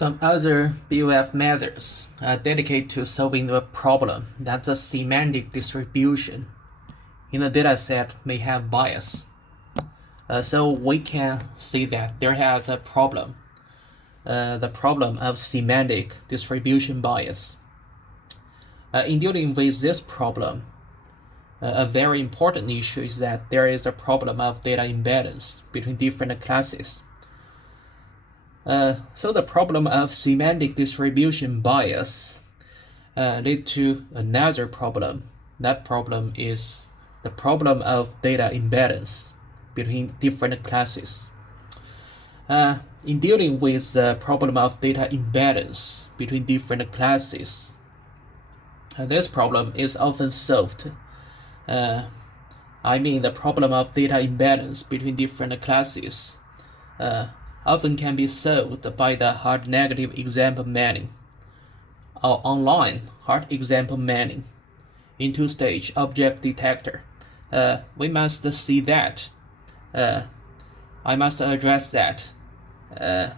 Some other BOF methods are dedicated to solving the problem that the semantic distribution in a dataset may have bias. So we can see that there has a problem, the problem of semantic distribution bias. In dealing with this problem, a very important issue is that there is a problem of data imbalance between different classes. So the problem of semantic distribution bias leads to another problem. That problem is the problem of data imbalance between different classes. In dealing with the problem of data imbalance between different classes, this problem is often solved. The problem of data imbalance between different classes often can be solved by the hard negative example mining or online hard example mining in two-stage object detector. We must see that. I must address that the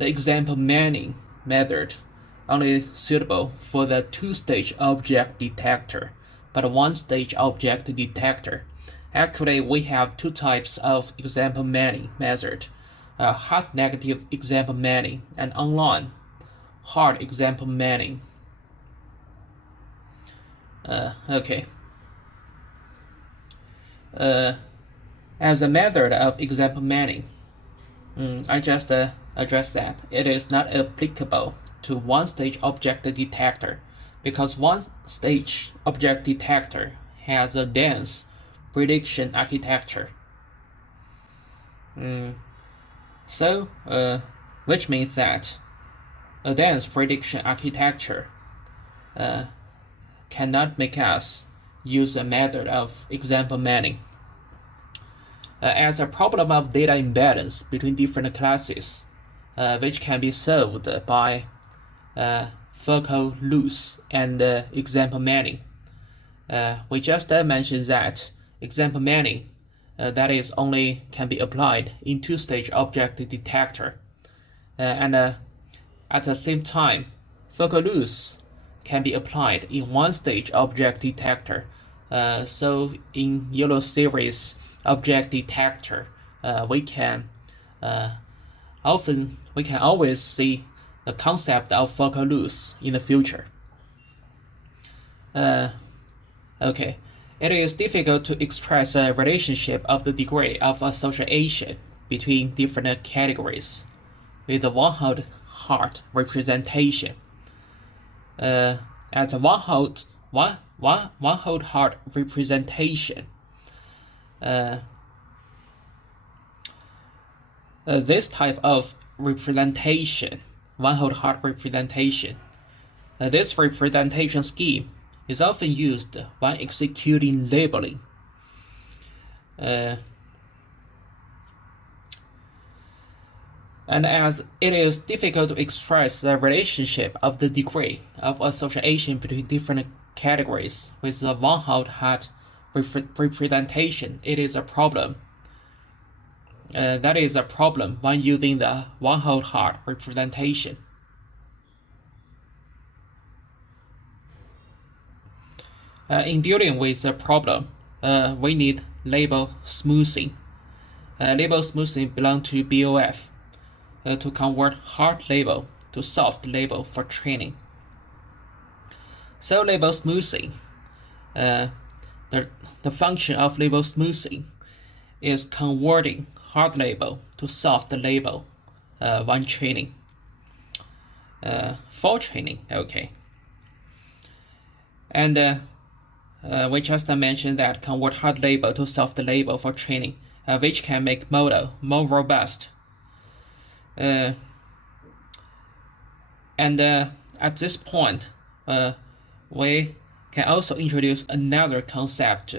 example mining method only suitable for the two-stage object detector, but one-stage object detector. Actually, we have two types of example mining method. Hard negative example mining and online hard example mining. As a method of example mining, I just addressed that it is not applicable to one-stage object detector because one-stage object detector has a dense prediction architecture. Which means that a dense prediction architecture cannot make us use a method of example mining. As a problem of data imbalance between different classes, which can be solved by Foucault-Luce and example mining. We just mentioned that example mining that is only can be applied in two-stage object detector, and at the same time, Foucault-Luce can be applied in one-stage object detector. So in Euler series object detector, we can always see the concept of Foucault-Luce in the future. It is difficult to express a relationship of the degree of association between different categories with a one-hot representation. As a one-hot representation, this type of representation, one-hot representation, this representation scheme is often used when executing labeling. And as it is difficult to express the relationship of the degree of association between different categories with the one-hot representation, it is a problem. That is a problem when using the one-hot representation. In dealing with the problem, we need label smoothing. Label smoothing belongs to BOF to convert hard label to soft label for training. So label smoothing, the function of label smoothing is converting hard label to soft label when training. For training, And we just mentioned that convert hard label to soft label for training, which can make model more robust. At this point, we can also introduce another concept,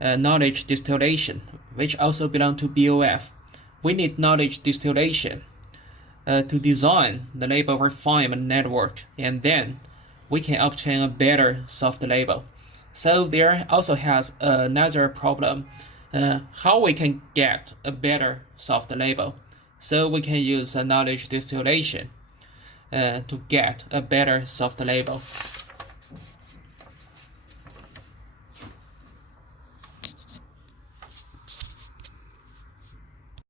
knowledge distillation, which also belongs to BOF. We need knowledge distillation to design the label refinement network, and then we can obtain a better soft label. So there also has another problem, how we can get a better soft label. So we can use knowledge distillation. to get a better soft label.